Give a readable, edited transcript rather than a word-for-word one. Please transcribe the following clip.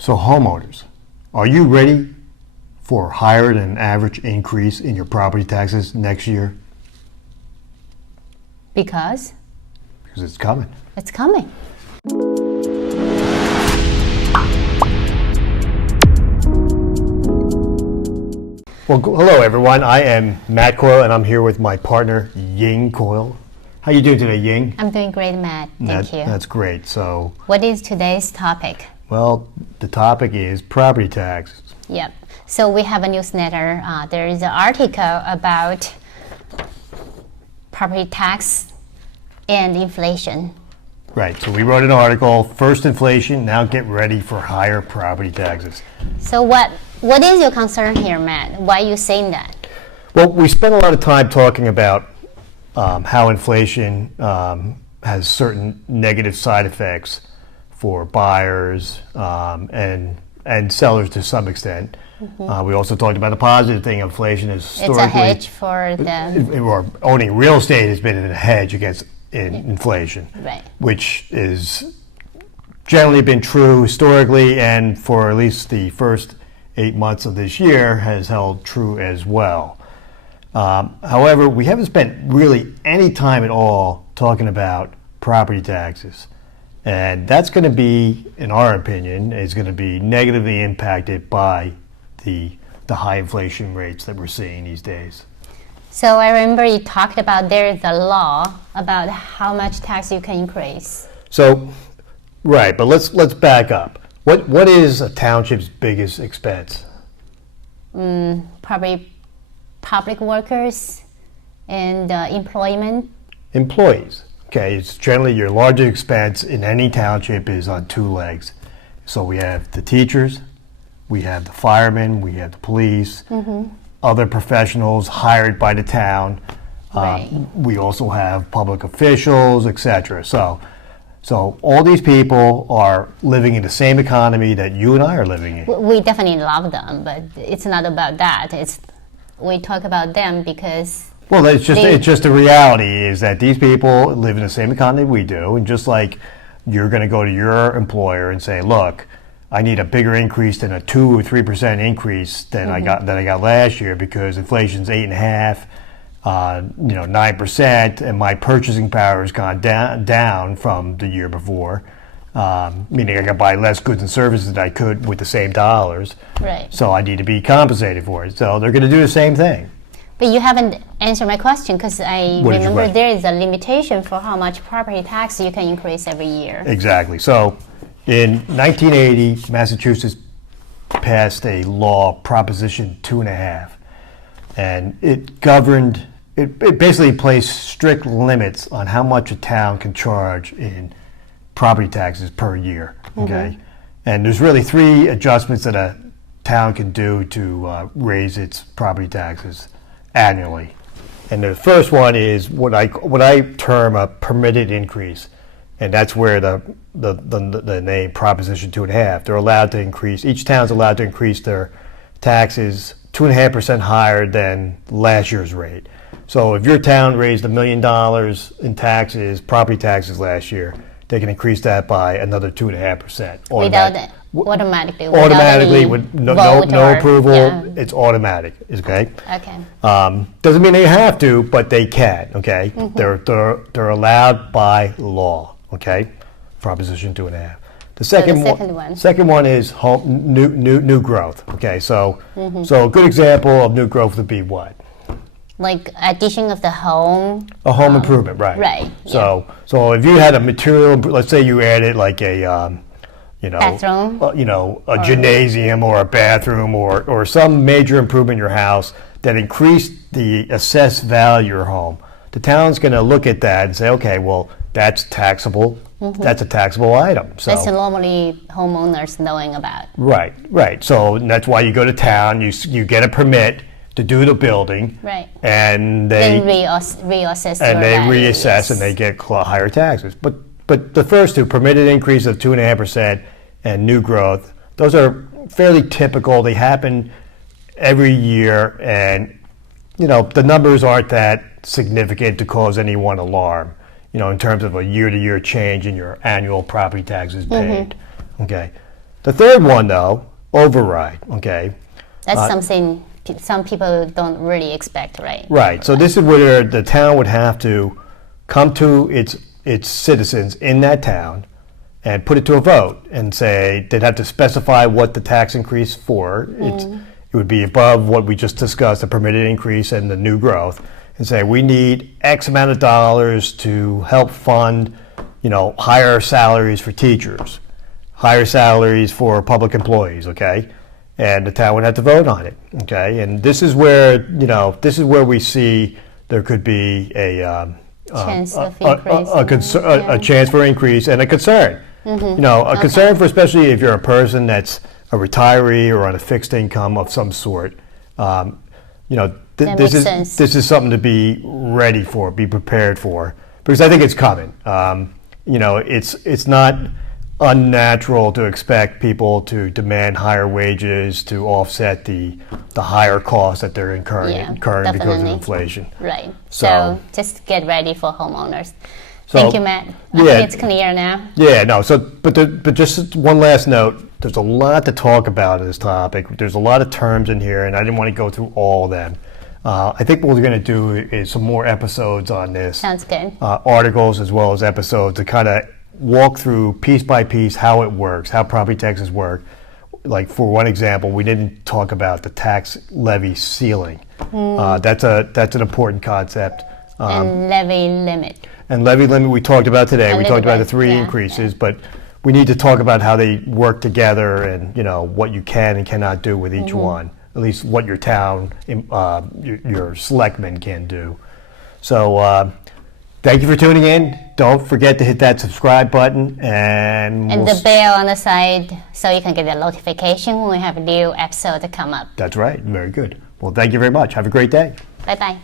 So homeowners, are you ready for higher than average increase in your property taxes next year? Because it's coming. it's coming. Well, hello everyone. I am Matt Coyle and I'm here with my partner Ying Coyle. How you doing today, Ying? I'm doing great, Matt. Thank you. That's great. So, what is today's topic? well, the topic is property taxes. Yep. So we have a newsletter. There is an article about property tax and inflation. Right. So we wrote an article, first inflation, now get ready for higher property taxes. So what is your concern here, Matt? Why are you saying that? Well, we spent a lot of time talking about how inflation has certain negative side effects for buyers and sellers to some extent. Mm-hmm. We also talked about the positive thing. Inflation is historically... It's a hedge for them. Or owning real estate has been a hedge against inflation, right? Which is generally been true historically, and for at least the first 8 months of this year has held true as well. However, we haven't spent really any time at all talking about property taxes. And that's going to be, in our opinion, is going to be negatively impacted by the high inflation rates that we're seeing these days. So I remember you talked about there is a law about how much tax you can increase. So, right, but let's back up. What is a township's biggest expense? Probably public workers and employment. Employees. Okay, it's generally your largest expense in any township is on two legs. So we have the teachers, we have the firemen, we have the police, other professionals hired by the town. Right. We also have public officials, etc. So all these people are living in the same economy that you and I are living in. We definitely love them, but it's not about that. We talk about them because... Well, it's just the reality is that these people live in the same economy we do, and just like you're going to go to your employer and say, "Look, I need a bigger increase than a 2 or 3% increase than I got last year because inflation's 8.5, 9%, and my purchasing power has gone down from the year before, meaning I can buy less goods and services than I could with the same dollars. Right. So I need to be compensated for it." So they're going to do the same thing. But you haven't answered my question because I remember write? there is a limitation for how much property tax you can increase every year. Exactly. So in 1980, Massachusetts passed a law, Proposition 2.5, and it basically placed strict limits on how much a town can charge in property taxes per year. Okay, and there's really three adjustments that a town can do to raise its property taxes annually. And the first one is what I term a permitted increase, and that's where the name Proposition 2.5. They're allowed to increase. Each town's allowed to increase their taxes 2.5% higher than last year's rate. So if your town raised $1 million in taxes, property taxes last year, they can increase that by another 2.5%. Automatically with no approval. Yeah. It's automatic. Okay. Okay. Doesn't mean they have to, but they can. Okay. They're allowed by law. Okay. Proposition 2.5. The second one is new growth. Okay. So a good example of new growth would be what? Like addition of the home. A home improvement, right? Right. So if you had a material, let's say you added like a bathroom, a gymnasium or a bathroom or some major improvement in your house that increased the assessed value of your home. The town's going to look at that and say, okay, well, that's taxable. That's a taxable item. So that's normally homeowners knowing about. Right. So that's why you go to town. You get a permit to do the building, right? And they reassess. And they reassess, and they get higher taxes. But the first two, permitted increase of 2.5% and new growth, those are fairly typical. They happen every year, and the numbers aren't that significant to cause anyone alarm. In terms of a year-to-year change in your annual property taxes paid. Okay. The third one, though, override, okay? That's something some people don't really expect, right? Right. So this is where the town would have to come to its citizens in that town and put it to a vote and say they'd have to specify what the tax increase for. It would be above what we just discussed, the permitted increase and the new growth, and say we need X amount of dollars to help fund, higher salaries for teachers, higher salaries for public employees, okay? And the town would have to vote on it, okay? And this is where, we see there could be a Chance of increase. a chance for increase and a concern. A concern for, especially if you're a person that's a retiree or on a fixed income of some sort. This is something to be ready for, be prepared for, because I think it's coming. It's not unnatural to expect people to demand higher wages to offset the higher costs that they're incurring because of definitely. inflation. Right. So just get ready for homeowners. So, Thank you, Matt. I think it's clear now. Yeah, no. So, but just one last note. There's a lot to talk about in this topic. There's a lot of terms in here, and I didn't want to go through all of them. I think what we're going to do is some more episodes on this. Sounds good. Articles as well as episodes to kind of walk through piece by piece how it works, how property taxes work. Like for one example, we didn't talk about the tax levy ceiling. That's an important concept. And levy limit. And levy limit we talked about today. We talked about the three yeah, increases, but we need to talk about how they work together and what you can and cannot do with each one. At least what your town, your selectmen can do. So thank you for tuning in. Don't forget to hit that subscribe button and the bell on the side so you can get a notification when we have a new episode to come up. That's right. Very good. Well, thank you very much. Have a great day. Bye-bye.